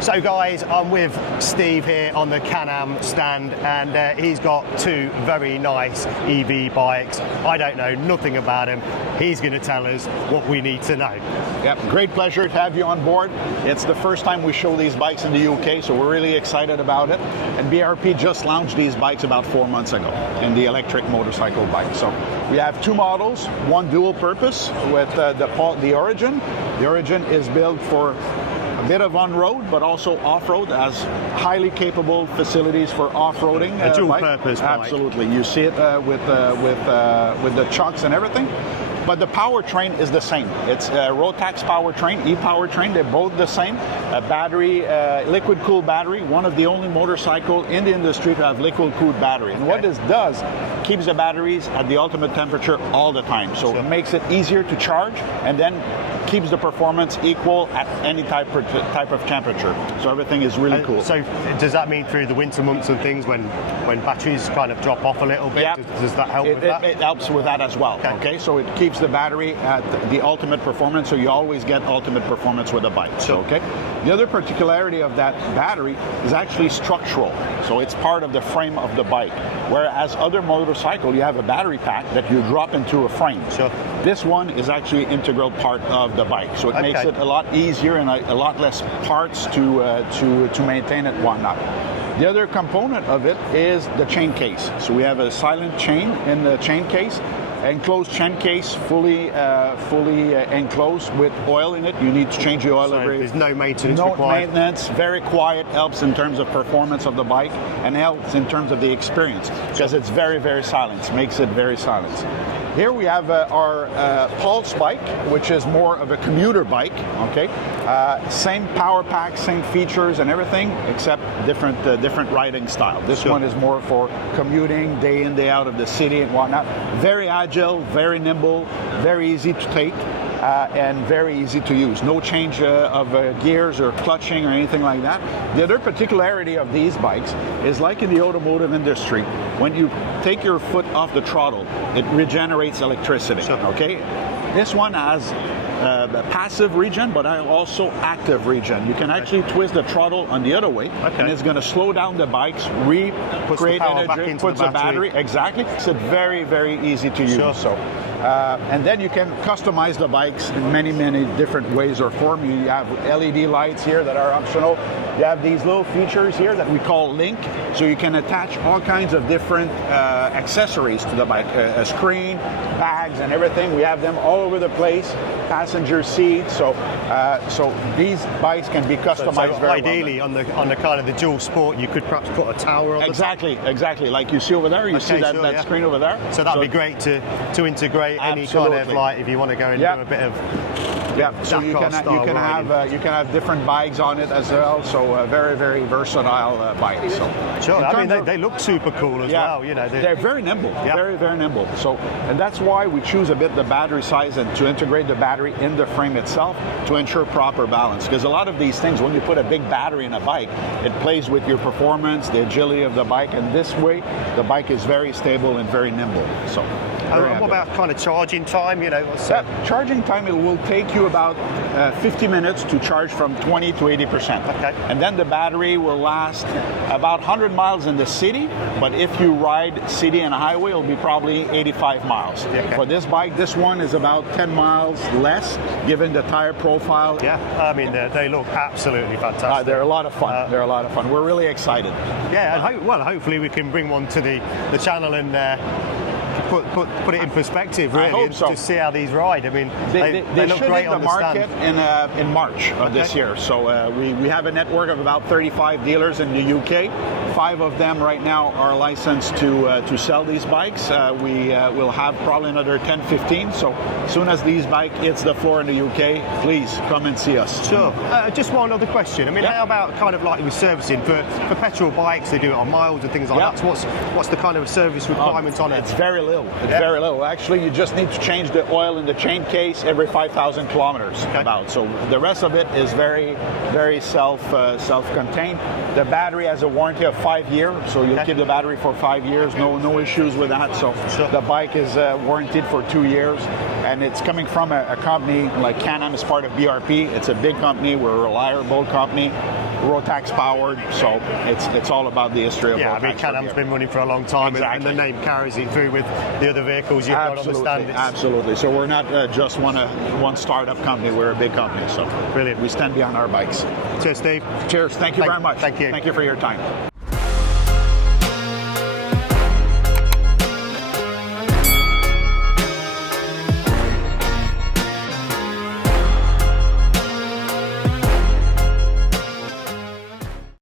So guys, I'm with Steve here on the Can-Am stand, and he's got two very nice EV bikes. I don't know nothing about them. He's going to tell us what we need to know. Yep, great pleasure to have you on board. It's the first time we show these bikes in the UK, so we're really excited about it. And BRP just launched these bikes about 4 months ago in the electric motorcycle bike. So we have two models, one dual purpose with the Origin. The Origin is built for a bit of on-road, but also off-road, as highly capable facilities for off-roading. A dual-purpose bike. Absolutely. You see it with the chocks and everything. But the powertrain is the same. It's a Rotax powertrain, E-PowerDual-sport. They're both the same. A battery, liquid-cooled battery. One of the only motorcycle in the industry to have liquid-cooled battery. And what this does, keeps the batteries at the ultimate temperature all the time. So it makes it easier to charge, and then keeps the performance equal at any type of temperature. So everything is really cool. So does that mean through the winter months and things, when batteries kind of drop off a little bit, does that help with that? It helps with that as well. Okay, so it keeps the battery at the ultimate performance, so you always get ultimate performance with a bike. So, okay. The other particularity of that battery is actually structural. So it's part of the frame of the bike. Whereas other motorcycle, you have a battery pack that you drop into a frame. Sure. This one is actually an integral part of the bike. So it makes it a lot easier and a lot less parts to maintain it, whatnot. The other component of it is the chain case. So we have a silent chain in the chain case. Enclosed chain case, fully enclosed with oil in it. You need to change the oil every. There's no maintenance required. No maintenance. Very quiet. Helps in terms of performance of the bike, and helps in terms of the experience, because it's very, very silent. Makes it very silent. Here we have our Pulse bike, which is more of a commuter bike. Okay, same power pack, same features and everything, except different riding style. This one is more for commuting, day in, day out of the city and whatnot. Very agile, very nimble, very easy to take. And very easy to use. No change of gears or clutching or anything like that. The other particularity of these bikes is, like in the automotive industry, when you take your foot off the throttle, it regenerates electricity. Okay, this one has a passive regen, but also active regen. You can actually twist the throttle on the other way, and it's going to slow down the bikes, create energy, puts the battery. Exactly. It's very, very easy to use. So. And then you can customize the bikes in many, many different ways or form. You have LED lights here that are optional. You have these little features here that we call Link, so you can attach all kinds of different accessories to the bike, a screen, bags, and everything. We have them all over the place. Passenger seats. So these bikes can be customized very ideally well. on the kind of the dual sport, you could perhaps put a tower on exactly, like you see over there. You see that screen over there. So that'd be great to integrate any kind of, like, if you want to go and do a bit of so you can have different bikes on it as well. So a very, very versatile bike. So I mean, they look super cool as well. You know, they're very nimble, very, very nimble. So, and that's why we choose a bit the battery size and to integrate the battery in the frame itself to ensure proper balance. Because a lot of these things, when you put a big battery in a bike, it plays with your performance, the agility of the bike, and this way the bike is very stable and very nimble. So. What about kind of charging time? You know, charging time, it will take you about 50 minutes to charge from 20 to 80%. Okay. And then the battery will last about 100 miles in the city, but if you ride city and highway, it'll be probably 85 miles. For this bike, this one is about 10 miles less, given the tire profile. I mean, they look absolutely fantastic. They're a lot of fun. They're a lot of fun. We're really excited. And hopefully we can bring one to the channel and put it in perspective, really, and just see how these ride. I mean, they look great on the market in March of this year. So we have a network of about 35 dealers in the UK. 5 of them right now are licensed to sell these bikes. We will have probably another 10, 15. So as soon as these bike hits the floor in the UK, please come and see us. Sure. Just one other question. I mean, how about kind of like with servicing for petrol bikes? They do it on miles and things like that. So what's the kind of service requirements on it? It's very little. It's very little. Actually, you just need to change the oil in the chain case every 5,000 kilometers about. So the rest of it is very, very self-contained. The battery has a warranty of 5 years, so you'll keep the battery for 5 years. No issues with that. So the bike is warranted for 2 years. and it's coming from a company like Can-Am is part of BRP. It's a big company. We're a reliable company. Rotax powered, so it's all about the history of Yeah, Rotax. I mean, Can-Am's been running for a long time, and the name carries it through with the other vehicles you've got on the stand. Absolutely. So we're not just one startup company. We're a big company. So brilliant. We stand behind our bikes. Cheers, Steve. Cheers. Thank you very much. Thank you. Thank you for your time.